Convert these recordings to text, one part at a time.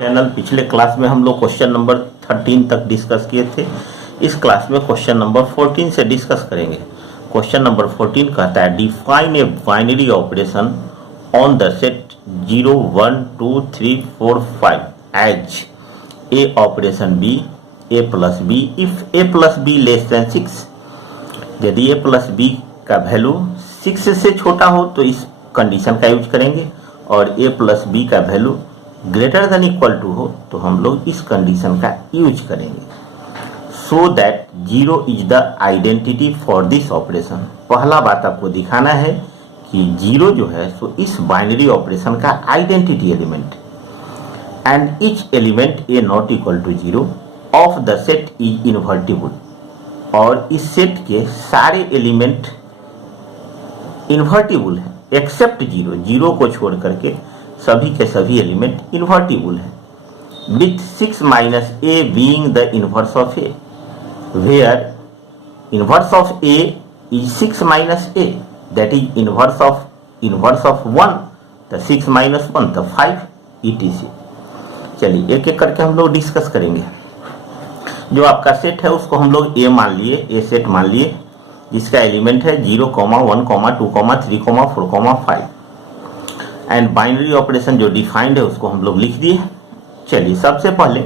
Channel पिछले class में हम लोग क्वेश्चन नंबर 13 तक डिस्कस किए थे। इस क्लास में क्वेश्चन नंबर 14 से डिस्कस करेंगे। क्वेश्चन नंबर 14 कहता है define a binary operation on the set 0 1 2 3 4 5 as a operation b a plus b if a plus b less than 6। यदि ए प्लस बी का वैल्यू 6 से छोटा हो तो इस कंडीशन का यूज करेंगे, और ए प्लस बी का value greater than equal to हो तो हम लोग इस कंडीशन का यूज करेंगे। So that 0 is the identity for this operation. पहला बात आपको दिखाना है कि 0 जो है सो इस बाइनरी ऑपरेशन का identity element, and each element a not equal to 0 of the set is invertible. और इस सेट के सारे एलिमेंट इन्वर्टिबल है एक्सेप्ट 0। 0 को छोड़ करके सभी के सभी एलिमेंट इन्वर्टिबल है। With 6 minus a being the inverse of a, where inverse of a is 6 minus a, that is inverse of 1 तो 6 माइनस 1 तो 5 etc। चलिए एक एक करके हम लोग डिस्कस करेंगे। जो आपका सेट है उसको हम लोग ए मान लिए, ए सेट मान लिए, जिसका एलिमेंट है 0, 1, 2, 3, 4, 5 एंड बाइनरी ऑपरेशन जो डिफाइंड है उसको हम लोग लिख दिए। चलिए सबसे पहले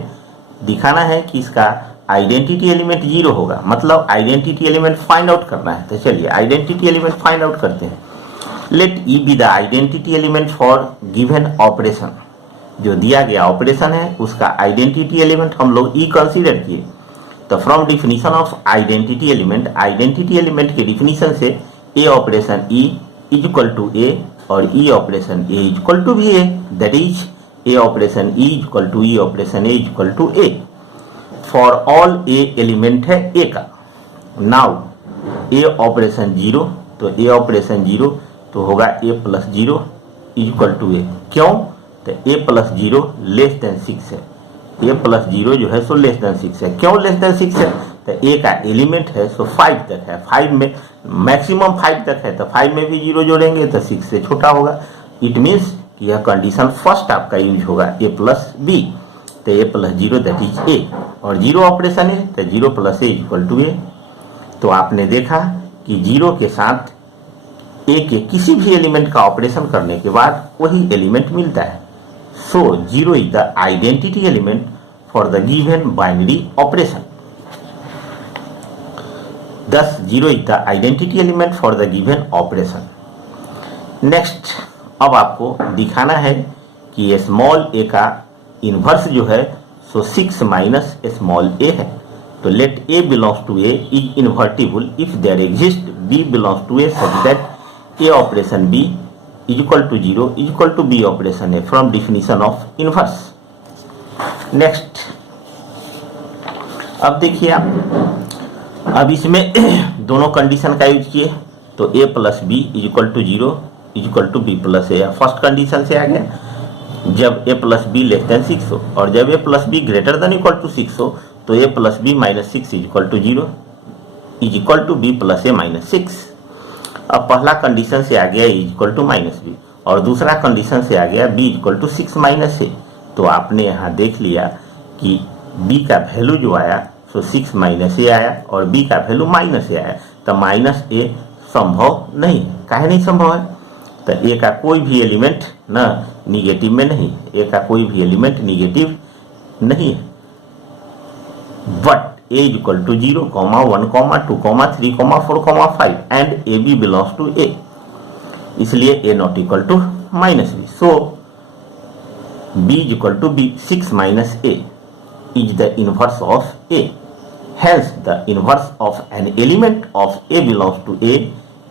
दिखाना है कि इसका आइडेंटिटी एलिमेंट 0 होगा, मतलब आइडेंटिटी एलिमेंट फाइंड आउट करना है। तो चलिए आइडेंटिटी एलिमेंट फाइंड आउट करते हैं। Let e be the identity element for given operation. जो दिया गया ऑपरेशन है उसका आइडेंटिटी एलिमेंट हम लोग ई कंसीडर किए। तो from definition of identity element के डिफिनीशन से a operation e is equal to a और e operation a is equal to भी a, that is a operation e is equal to e operation a is equal to a for all a element है a का। Now ए operation 0 तो ए operation 0 तो होगा ए plus 0 is equal to ए। क्यों? तो ए plus 0 less than 6 है। ए plus 0 जो है सो लेस देन 6 है। क्यों लेस देन 6 है? तो ए का एलिमेंट है सो 5 तक है, 5 में मैक्सिमम 5 तक है, तो 5 में भी 0 जोड़ेंगे तो 6 से छोटा होगा। इट मीन्स कि यह कंडीशन फर्स्ट आपका यूज होगा ए प्लस बी, तो ए प्लस 0 दैट इज ए, और 0 ऑपरेशन है तो 0 प्लस ए इक्वल टू ए। तो आपने देखा कि 0 के साथ ए के किसी भी एलिमेंट का ऑपरेशन करने के बाद वही एलिमेंट मिलता है। सो 0 is the identity element for the given binary operation. Thus 0 is the identity element for the given operation. Next अब आपको दिखाना है कि स्मॉल ए का इन्वर्स जो है सो 6 माइनस स्मॉल ए है। तो let a belongs to a is invertible if there exist b belongs to a such that a operation b is equal to 0 is equal to b operation a from definition of inverse. Next अब देखिए आप, अब इसमें दोनों condition का use किए तो a plus b is equal to 0 is equal to b plus a. First condition से आ गया जब a plus b less than 6 हो, और जब a plus b greater than equal to 6 हो तो a plus b minus 6 is equal to 0 is equal to b plus a minus 6। अब पहला कंडीशन से आ गया is equal to minus b, और दूसरा कंडीशन से आ गया बी इक्वल टू 6 माइनस ए। तो आपने यहाँ देख लिया कि b का वैल्यू जो आया सो 6 माइनस ए आया और b का वैल्यू माइनस ए आया। तो माइनस ए संभव नहीं है। काहे नहीं संभव है? तो ए का कोई भी एलिमेंट ना निगेटिव में नहीं, ए का कोई भी एलिमेंट निगेटिव नहीं है। But a is equal to 0, 1, 2, 3, 4, 5 and a b belongs to a, इसलिए a not equal to minus b. So b is equal to b 6 minus a is the inverse of A. Hence, the inverse of an element of A belongs to A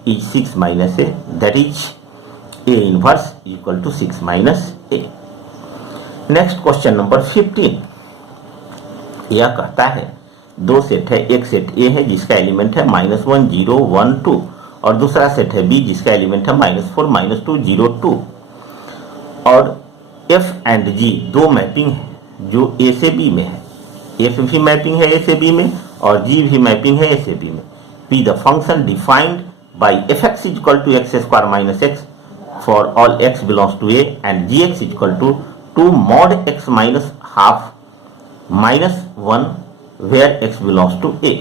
is 6 minus A. That is, A inverse equal to 6 minus A. Next question number 15. यह कहता है दो set है, एक set A है जिसका element है -1, 0, 1, 2, और दूसरा सेट है B जिसका एलिमेंट है -4, -2, 0, 2, और F एंड G दो मैपिंग है जो ए से बी में है। एफ भी मैपिंग है ए से बी में और जी भी मैपिंग है ए से बी में। P the function defined by f x is equal to x square minus x for all x belongs to a and g x is equal to two mod x minus half minus 1 where x belongs to a.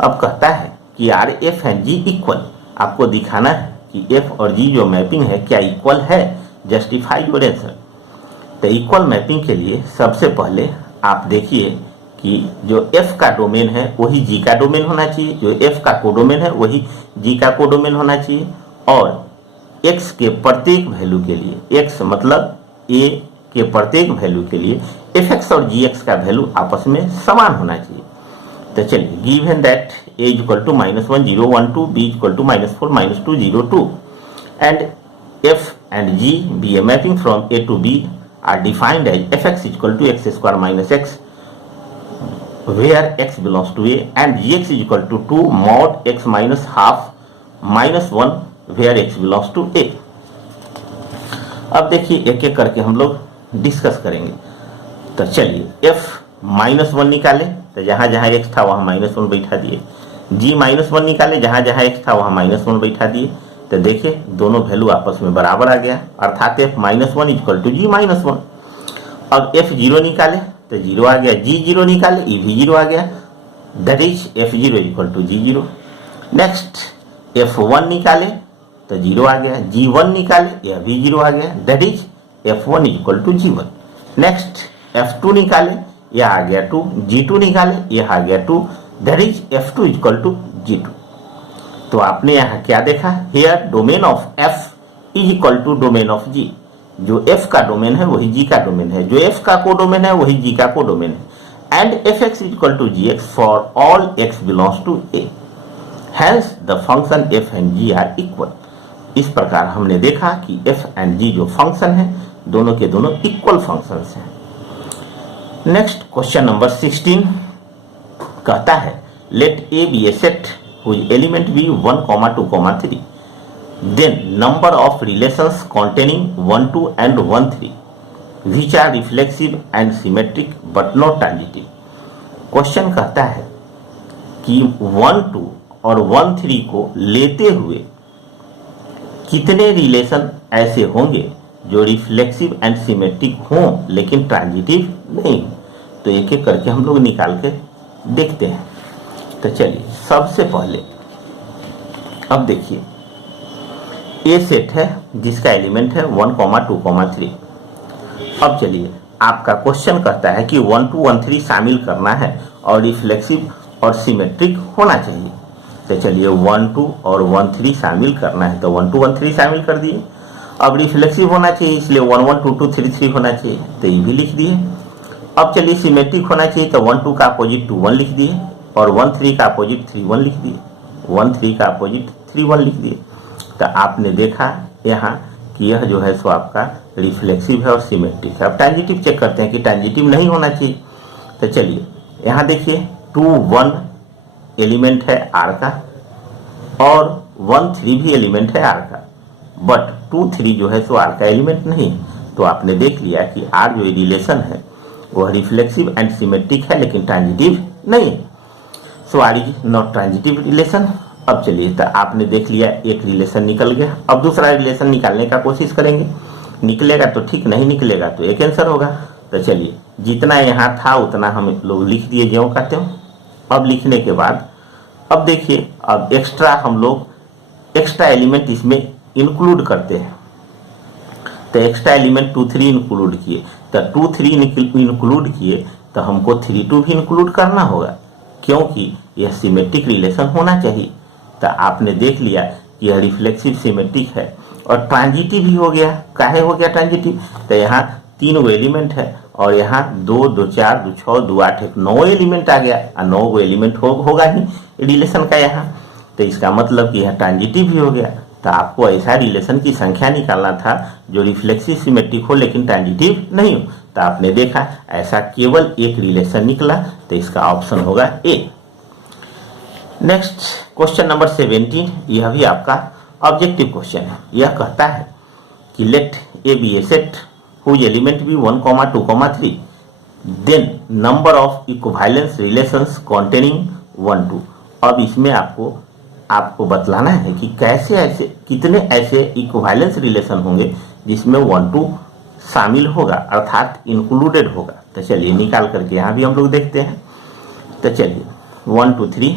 अब कहता है कि r f and g equal, आपको दिखाना है कि F और जी जो मैपिंग है क्या इक्वल है। Justify your answer. तो इक्वल मैपिंग के लिए सबसे पहले आप देखिए कि जो एफ का डोमेन है वही जी का डोमेन होना चाहिए, जो एफ का कोडोमेन है वही जी का कोडोमेन होना चाहिए, और एक्स के प्रत्येक वैल्यू के लिए, एक्स मतलब ए के प्रत्येक वैल्यू के लिए एफ एक्स और जी एक्स का वैल्यू आपस में समान होना चाहिए। तो चलिए, given that a is equal to -1 0 1 2, b is equal to -4 -2 0 2, and f and g be a mapping from a to b are defined as fx equal to x square minus x where x belongs to a, and gx is equal to 2 mod x minus half minus 1 where x belongs to a। अब देखिए एक एक करके हम लोग discuss करेंगे। तो चलिए f -1 निकाले, तो जहां जहां x था वहां -1 बैठा दिए। g -1 निकाले, जहां जहां x था वहां -1 बैठा दिए। तो देखिए दोनों वैल्यू आपस में बराबर आ गया, अर्थात f -1 इक्वल टू जी -1। अब f0 निकाले तो 0 आ गया, g0 निकाले ये भी 0 आ गया, that is f0 equal to g0। Next f1 निकाले तो 0 आ गया, g1 निकाले यह भी 0 आ गया, that is f1 equal to g1। Next f2 निकाले यह आ गया 2, g2 निकाले यह आ गया 2, that is f2 equal to g2। तो आपने यहाँ क्या देखा, here domain of f is equal to domain of g। जो f का डोमेन है वही g का डोमेन है, जो f का कोडोमेन है वही g का कोडोमेन है, and fx is equal to gx for all x belongs to a, hence the function f and g are equal. इस प्रकार हमने देखा कि f एंड g जो फंक्शन है दोनों के दोनों इक्वल फंक्शंस हैं। नेक्स्ट क्वेश्चन नंबर 16 कहता है let a be a set whose element be 1, 2, 3, then number of relations containing 1, 2 and 1, 3 which are reflexive and symmetric but not transitive। Question कहता है कि 1, 2 और 1, 3 को लेते हुए कितने रिलेशन ऐसे होंगे जो रिफ्लेक्सिव एंड सिमेट्रिक हों लेकिन ट्रांजिटिव नहीं। तो एक एक करके हम लोग निकाल के देखते हैं। तो चलिए सबसे पहले अब देखिए ए सेट है जिसका एलिमेंट है 1, 2, 3। अब चलिए आपका क्वेश्चन कहता है कि 1, 2, 1, 3 शामिल करना है और रिफ्लेक्सिव और सिमेट्रिक होना चाहिए। तो चलिए 1, 2 और 1, 3 शामिल करना है, तो 1, 2, 1, 3 शामिल कर दिए। अब रिफ्लेक्सिव होना चाहिए इसलिए 1, 1, 2, 2, 3, 3 होना चाहिए, तो ये भी लिख दिए। अब चलिए सिमेट्रिक होना चाहिए तो 1, 2 का अपोजिट 2, 1 लिख दिए, और 1, 3 का अपोजिट 3, 1 लिख दिए, 1, 3 का अपोजिट 3, 1 लिख दिए। तो आपने देखा यहाँ कि यह जो है सो आपका रिफ्लेक्सिव है और सिमेट्रिक है। अब ट्रांजिटिव चेक करते हैं कि ट्रांजिटिव नहीं होना चाहिए। तो चलिए यहाँ देखिए 2, 1 एलिमेंट है R का और 1, 3 भी एलिमेंट है R का, बट 2, 3 जो है सो R का एलिमेंट नहीं। तो आपने देख लिया कि R जो रिलेशन है वह रिफ्लेक्सिव एंड सिमेट्रिक है लेकिन ट्रांजिटिव नहीं है। So r is not transitive relation. अब चलिए तो आपने देख लिया एक रिलेशन निकल गया, अब दूसरा रिलेशन निकालने का कोशिश करेंगे, निकलेगा तो ठीक, नहीं निकलेगा तो एक आंसर होगा। तो चलिए जितना यहाँ था उतना हम लोग लिख दिए ज्यों कहते हो। अब लिखने के बाद अब देखिए अब एक्स्ट्रा हम लोग एक्स्ट्रा एलिमेंट इसमें इंक्लूड करते हैं। तो एक्स्ट्रा एलिमेंट 2, 3 इंक्लूड किए, तो 2, 3 इंक्लूड किए तो हमको 3, 2 भी इंक्लूड करना होगा क्योंकि यह सिमेट्रिक रिलेशन होना चाहिए। तो आपने देख लिया कि यह रिफ्लेक्सिव सिमेट्रिक है और ट्रांजिटिव भी हो गया। काहे हो गया ट्रांजिटिव? तो यहाँ 3 गो एलिमेंट है और यहाँ 2, 2, 4, 2, 6, 2, 8 एक 9 एलिमेंट आ गया और 9 गो एलिमेंट होगा ही रिलेशन का यहाँ। तो इसका मतलब कि यह ट्रांजिटिव भी हो गया। तो आपको ऐसा रिलेशन की संख्या निकालना था जो रिफ्लेक्सिव सिमेट्रिक हो लेकिन ट्रांजिटिव नहीं हो। तो आपने देखा ऐसा केवल एक रिलेशन निकला, तो इसका ऑप्शन होगा ए। नेक्स्ट क्वेश्चन नंबर 17, यह भी आपका ऑब्जेक्टिव क्वेश्चन है। यह कहता है कि let a be a set whose element be 1, 2, 3, then number of equivalence relations containing 1, 2। अब इसमें आपको बतलाना है कि कैसे ऐसे कितने ऐसे इक्विवेलेंस रिलेशन होंगे जिसमें 1, 2 शामिल होगा अर्थात इंक्लूडेड होगा। तो चलिए निकाल करके यहाँ भी हम लोग देखते हैं। तो चलिए 1 2 3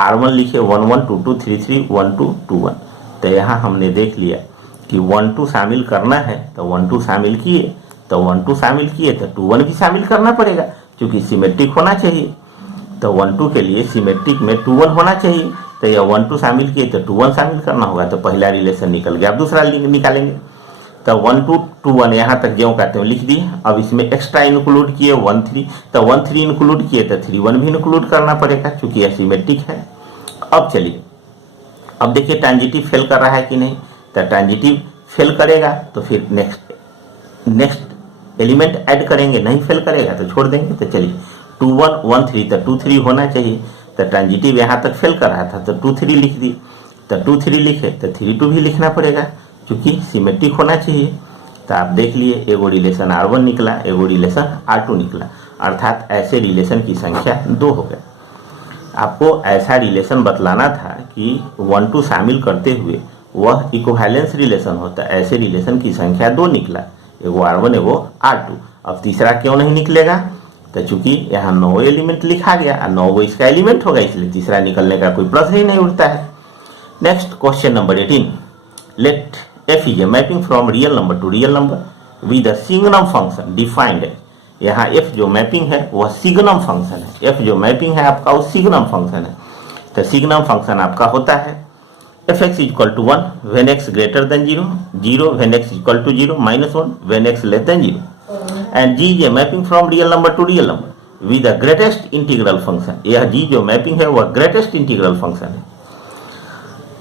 R1 लिखे 1 1 2 2 3 3 1 2 2 1। तो यहाँ हमने देख लिया कि 1 2 शामिल करना है तो 1 2 शामिल किए, तो 1 2 शामिल किए तो 2 1 भी शामिल करना पड़ेगा क्योंकि सिमेट्रिक होना चाहिए। तो 1 2 के लिए सिमेट्रिक में 2 1 होना चाहिए। तो यह 1 2 शामिल किए तो 2 1 शामिल करना होगा। तो पहला रिलेशन निकल गया। अब दूसरा निकालेंगे। तो 1 2 2 1 यहाँ तक ज्यों कहते हैं लिख दिए। अब इसमें एक्स्ट्रा इंक्लूड किए 1 3, तो 1 3 इंक्लूड किए तो 3 1 भी इंक्लूड करना पड़ेगा क्योंकि यह सिमेट्रिक है। अब चलिए, अब देखिए ट्रांजिटिव फेल कर रहा है कि नहीं। तो ट्रांजिटिव फेल करेगा तो फिर नेक्स्ट एलिमेंट ऐड करेंगे, नहीं फेल करेगा तो छोड़ देंगे। तो चलिए 2 1 1 3 तो 2 3 होना चाहिए। तो ट्रांजिटिव यहाँ तक फेल कर रहा था तो 2 3 लिख दी। तो 2 3 लिखे तो 3 2 भी लिखना पड़ेगा क्योंकि सिमेट्रिक होना चाहिए। तो आप देख लिए एगो रिलेशन R1 निकला, एगो रिलेशन R2 निकला, अर्थात ऐसे रिलेशन की संख्या 2 हो गया। आपको ऐसा रिलेशन बतलाना था कि 1 2 शामिल करते हुए वह इक्विवेलेंस रिलेशन होता है। ऐसे रिलेशन की संख्या 2 निकला, एगो R1 एगो R2। अब तीसरा क्यों नहीं निकलेगा? तो चूंकि यहाँ 9 एलिमेंट लिखा गया और 9 इसका एलिमेंट होगा, इसलिए तीसरा निकलने का कोई प्रश्न ही नहीं उठता है। Next question number 18, let f is a mapping from real number to real number with a signum function defined है। यहाँ f जो मैपिंग है वह सिग्नम फंक्शन है। f जो मैपिंग है आपका वो सिग्नम फंक्शन है। तो सिग्नम फंक्शन आपका होता है fx equal to 1 when x greater than 0, 0 when x equal to 0, -1 when x less than 0, and g is a mapping from real number to real number with the greatest integral function। यह g जो mapping है वह greatest integral function है।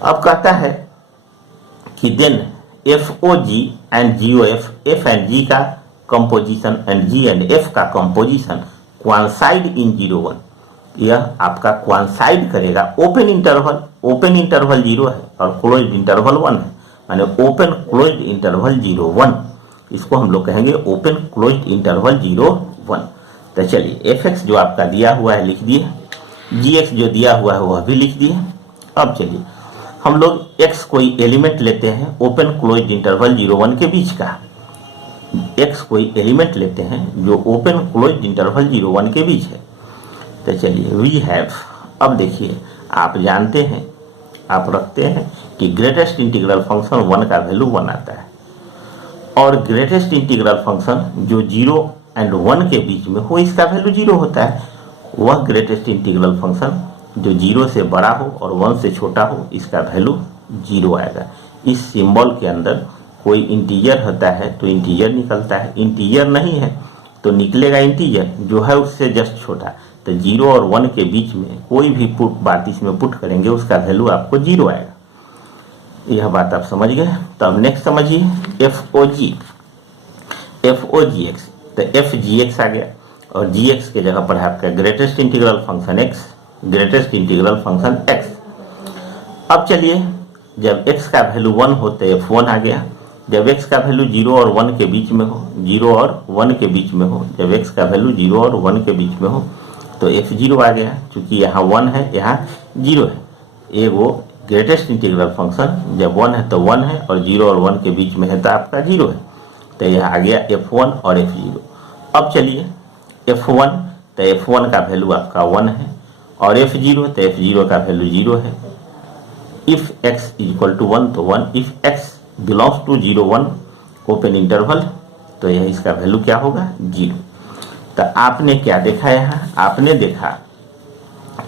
अब कहता है कि then FOG and GOF, f and g का composition and g and f का कंपोजिशन क्वांसाइड इन 0 1। यह आपका क्वांसाइड करेगा ओपन इंटरवल 0 है और क्लोज्ड इंटरवल 1 है, माने ओपन क्लोज्ड इंटरवल 0 1। इसको हम लोग कहेंगे ओपन क्लोज्ड इंटरवल 0 1। तो चलिए fx जो आपका दिया हुआ है लिख दिए, gx जो दिया हुआ है वह भी लिख दिए। अब चलिए हम लोग x कोई एलिमेंट लेते हैं ओपन क्लोज्ड इंटरवल 0 1 के बीच का। x कोई एलिमेंट लेते हैं जो ओपन क्लोज्ड इंटरवल 0 1 के बीच है। तो चलिए वी हैव, अब देखिए आप जानते हैं, आप रखते हैं कि ग्रेटेस्ट इंटीग्रल फंक्शन 1 का वैल्यू 1 आता है और ग्रेटेस्ट इंटीग्रल फंक्शन जो 0 एंड 1 के बीच में हो इसका वैल्यू 0 होता है। वह ग्रेटेस्ट इंटीग्रल फंक्शन जो 0 से बड़ा हो और 1 से छोटा हो इसका वैल्यू 0 आएगा। इस सिंबल के अंदर कोई इंटीजर होता है तो इंटीजर निकलता है, इंटीजर नहीं है तो निकलेगा इंटीजर जो है उससे जस्ट छोटा। तो 0 और 1 के बीच में कोई भी बात इसमें पुट करेंगे उसका वैल्यू आपको 0 आएगा। यह बात आप समझ गए। तो अब नेक्स्ट समझिए FOGX। तो FGX आ गया और GX के जगह पर है आपका greatest integral function x, greatest integral function x। अब चलिए जब x का वैल्यू 1 हो तो F1 आ गया। जब x का वैल्यू 0 और 1 के बीच में हो, 0 और 1 के बीच में हो, जब x का वैल्यू 0 और 1 के बीच में हो तो F0 आ गया। चूंकि यहाँ 1 है यहाँ 0 है, ये वो ग्रेटेस्ट इंटीग्रल फंक्शन जब 1 है तो 1 है और 0 और 1 के बीच में है तो आपका 0 है। तो यह आ गया F1 और F0। अब चलिए F1, तो F1 का वैल्यू आपका 1 है और F0 तो F0 का वैल्यू 0 है। इफ x इक्वल टू 1 तो 1, if x belongs to 0 1 open interval तो यह इसका वैल्यू क्या होगा 0। तो आपने क्या देखा यहाँ, आपने देखा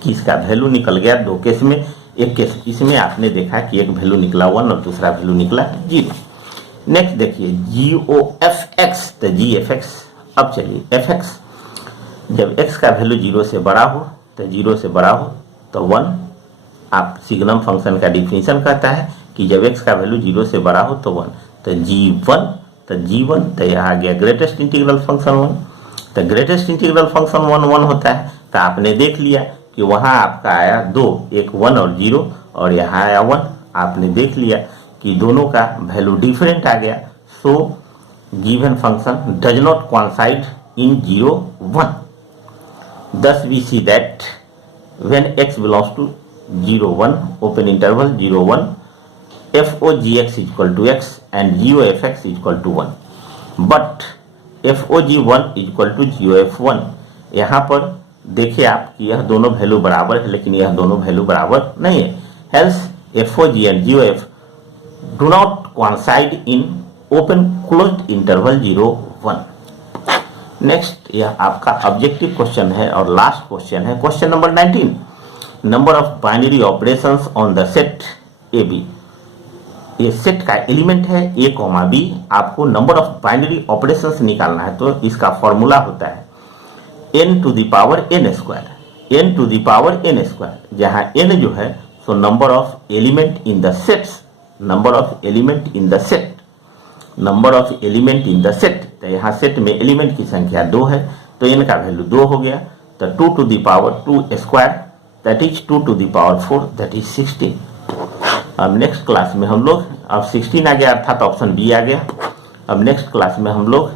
कि इसका वैल्यू निकल गया 2 केस में। एक केस इसमें आपने देखा कि एक वैल्यू निकला 1 और दूसरा वैल्यू निकला 0। नेक्स्ट देखिए GOFX तो GFX। अब चलिए fx जब x का वैल्यू 0 से बड़ा हो तो 0 से बड़ा हो तो 1। आप सिग्नम फंक्शन का डिफिनीशन कहता है कि जब x का वैल्यू 0 से बड़ा हो तो 1। तो G1 तो यह आ गया ग्रेटेस्ट इंटीग्रल फंक्शन 1। तो ग्रेटेस्ट इंटीग्रल फंक्शन 1 होता है। तो आपने देख लिया कि वहाँ आपका आया 2, एक 1 और 0 और यहाँ आया 1। आपने देख लिया कि दोनों का वैल्यू डिफरेंट आ गया। So given function does not coincide in 0 1। Thus we see that when x belongs to 0 1 open interval 0 1 FOGX equal to x and GOFX equal to 1। But f o g one equal to g o f one. यहाँ पर देखिए आप कि यह दोनों value बराबर है, लेकिन यह दोनों वैल्यू बराबर नहीं है। Hence f o g and g o f do not coincide in open closed interval 0, 1। Next यह आपका ऑब्जेक्टिव क्वेश्चन है और लास्ट क्वेश्चन है, question number 19। Number of binary operations on the set a b. ये set का element है a comma b, आपको number of binary operations निकालना है। तो इसका फॉर्मूला होता है n to the power n square, n to the power n square, जहां n जो है so number of element in the sets, number of element in the set, number of element in the set. तो यहाँ set में element की संख्या 2 है, तो n का वैल्यू 2 हो गया। तो 2 to the power 2 square that is 2 to the power 4 that is 16। अब नेक्स्ट क्लास में हम लोग, अब 16 आ गया अर्थात ऑप्शन बी आ गया। अब नेक्स्ट क्लास में हम लोग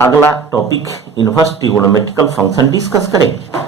अगला topic inverse trigonometrical function discuss करेंगे।